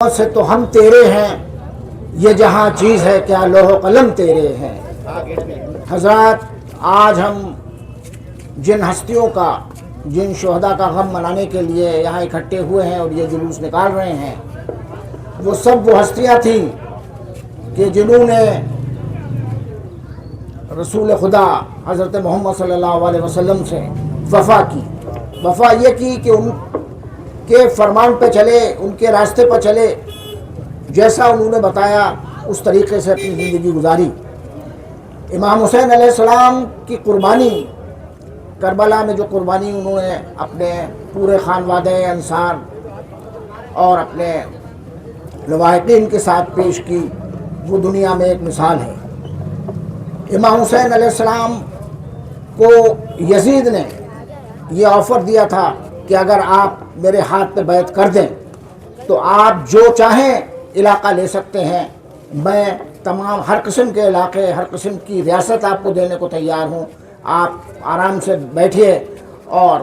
سے تو ہم تیرے ہیں، یہ جہاں چیز ہے کیا لوح و قلم تیرے ہیں۔ حضرات، آج ہم جن ہستیوں کا، جن شہداء کا غم منانے کے لیے یہاں اکٹھے ہوئے ہیں اور یہ جلوس نکال رہے ہیں، وہ سب وہ ہستیاں تھیں کہ جنہوں نے رسول خدا حضرت محمد صلی اللہ علیہ وسلم سے وفا کی۔ وفا یہ کی کہ ان کے فرمان پہ چلے، ان کے راستے پہ چلے، جیسا انہوں نے بتایا اس طریقے سے اپنی زندگی گزاری۔ امام حسین علیہ السلام کی قربانی، کربلا میں جو قربانی انہوں نے اپنے پورے خانوادہ انصار اور اپنے لواحقین کے ساتھ پیش کی، وہ دنیا میں ایک مثال ہے۔ امام حسین علیہ السلام کو یزید نے یہ آفر دیا تھا کہ اگر آپ میرے ہاتھ پہ بیعت کر دیں تو آپ جو چاہیں علاقہ لے سکتے ہیں، میں تمام ہر قسم کے علاقے، ہر قسم کی ریاست آپ کو دینے کو تیار ہوں، آپ آرام سے بیٹھیے اور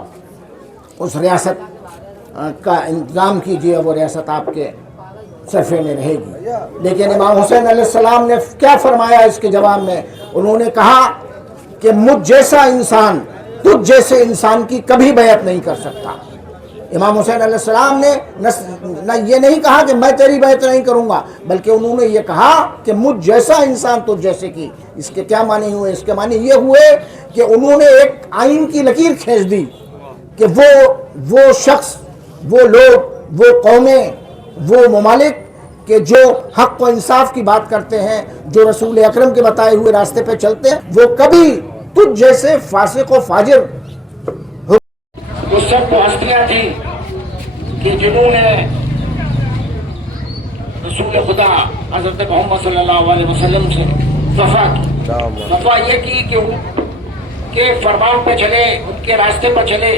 اس ریاست کا انتظام کیجیے، وہ ریاست آپ کے صرفے میں رہے گی۔ لیکن امام حسین علیہ السلام نے کیا فرمایا اس کے جواب میں؟ انہوں نے کہا کہ مجھ جیسا انسان تجھ جیسے انسان کی کبھی بیعت نہیں کر سکتا۔ امام حسین علیہ السلام نے نہ یہ نہیں کہا کہ میں تیری بیعت نہیں کروں گا، بلکہ انہوں نے یہ کہا کہ مجھ جیسا انسان تجھ جیسے کی۔ اس کے کیا معنی ہوئے؟ اس کے معنی یہ ہوئے کہ انہوں نے ایک آئین کی لکیر کھینچ دی کہ وہ شخص، وہ لوگ، وہ قومیں، وہ ممالک کہ جو حق و انصاف کی بات کرتے ہیں، جو رسول اکرم کے بتائے ہوئے راستے پہ چلتے ہیں، وہ کبھی تجھ جیسے فاسق و فاجر۔ وہ سب وہ ہستیاں تھیں کہ جنہوں نے رسول خدا حضرت محمد صلی اللہ علیہ وسلم سے وفا کی۔ وفا یہ کی کہ ان کے فرمان پہ چلے، ان کے راستے پہ چلے،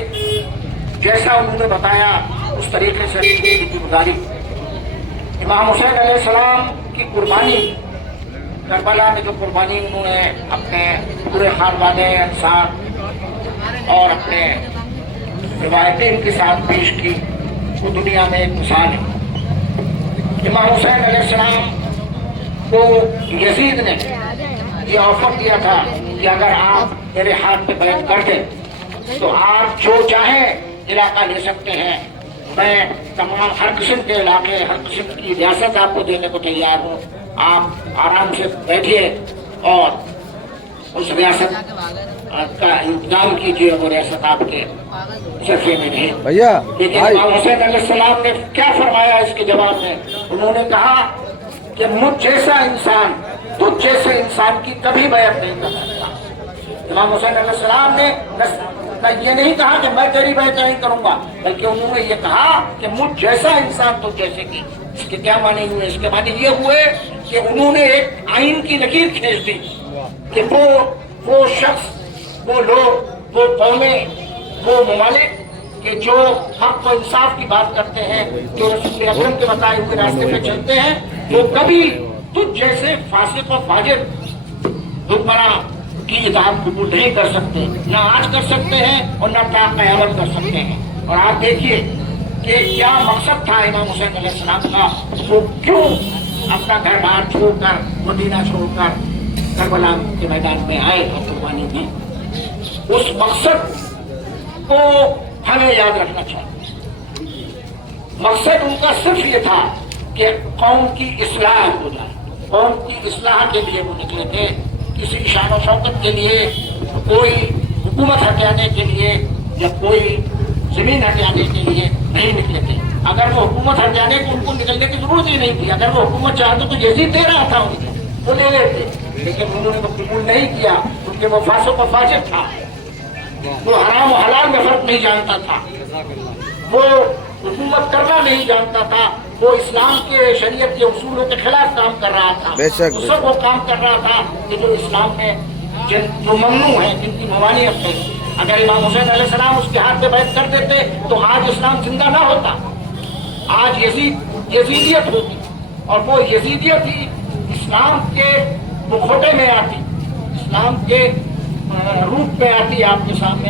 جیسا انہوں نے بتایا اس طریقے سے زندگی گزاری۔ امام حسین علیہ السلام کی قربانی، کربلا میں جو قربانی انہوں نے اپنے پورے خانوادہ انصار اور اپنے روایتین کے ساتھ پیش کی، وہ دنیا میں ایک مثال ہے۔ امام حسین علیہ السلام کو یزید نے یہ آفر دیا تھا کہ اگر آپ میرے ہاتھ پہ بیعت کر دیں تو آپ جو چاہیں علاقہ لے سکتے ہیں، میں تمام ہر قسم کے علاقے، ہر قسم کی ریاست آپ کو دینے کو تیار ہوں، آپ آرام سے بیٹھیے اور اس ریاست کا انتظام کیجیے، وہ ریاست آپ کے صرفے میں رہے۔ لیکن امام حسین علیہ السلام نے کیا فرمایا اس کے جواب میں؟ انہوں نے کہا کہ مجھ جیسا انسان تجھ جیسے انسان کی کبھی بیعت نہیں کر سکتا۔ امام حسین علیہ السلام نے نہ یہ نہیں کہا کہ میں تیری بیعت نہیں کروں گا، بلکہ انہوں نے یہ کہا کہ مجھ جیسا انسان تجھ جیسے کی۔ اس کے کیا معنی ہوئے؟ اس کے معنی یہ ہوئے کہ انہوں نے ایک آئین کی لکیر کھینچ دی کہ وہ شخص، وہ لوگ، وہ قومیں، وہ ممالک کہ جو حق و انصاف کی بات کرتے ہیں، جو رسول اکرم کے بتائے ہوئے راستے پہ چلتے ہیں، وہ کبھی تجھ جیسے فاسق و فاجر حکمراں کی اطاعت قبول نہیں کر سکتے، نہ آج کر سکتے ہیں اور نہ تا قیامت کر سکتے ہیں۔ اور آپ دیکھیے کہ کیا مقصد تھا امام حسین علیہ السلام کا، وہ کیوں اپنا گھر بار چھوڑ کر، مدینہ چھوڑ کر کربلا کے میدان میں آئے اور قربانی دی۔ اس مقصد کو ہمیں یاد رکھنا چاہیے۔ مقصد ان کا صرف یہ تھا کہ قوم کی اصلاح ہو جائے۔ قوم کی اصلاح کے لیے وہ نکلے تھے، کسی شان و شوکت کے لیے، کوئی حکومت ہٹانے کے لیے یا کوئی زمین ہٹانے کے لیے نہیں نکلے تھے۔ اگر وہ حکومت ہٹانے کو ان کو نکلنے کی ضرورت ہی نہیں تھی، اگر وہ حکومت چاہتے تو یزید دے رہا تھا انہیں، وہ لے لیتے، لیکن انہوں نے وہ قبول نہیں کیا کیونکہ وہ فاسق و فاجر تھا، وہ حرام و حلال میں فرق نہیں جانتا تھا، وہ حکومت کرنا نہیں جانتا تھا، وہ اسلام کے شریعت کے اصولوں کے خلاف کام کر رہا تھا۔ وہ سب وہ کام کر رہا تھا کہ جو اسلام میں جو ممنوع ہے، جن کی ممانعت ہے۔ اگر امام حسین علیہ السلام اس کے ہاتھ پہ بیعت کر دیتے تو آج اسلام زندہ نہ ہوتا، آج یزیدیت ہوتی، اور وہ یزیدیت ہی اسلام کے مکھوٹے میں آتی، اسلام کے روپ میں آتی آپ کے سامنے۔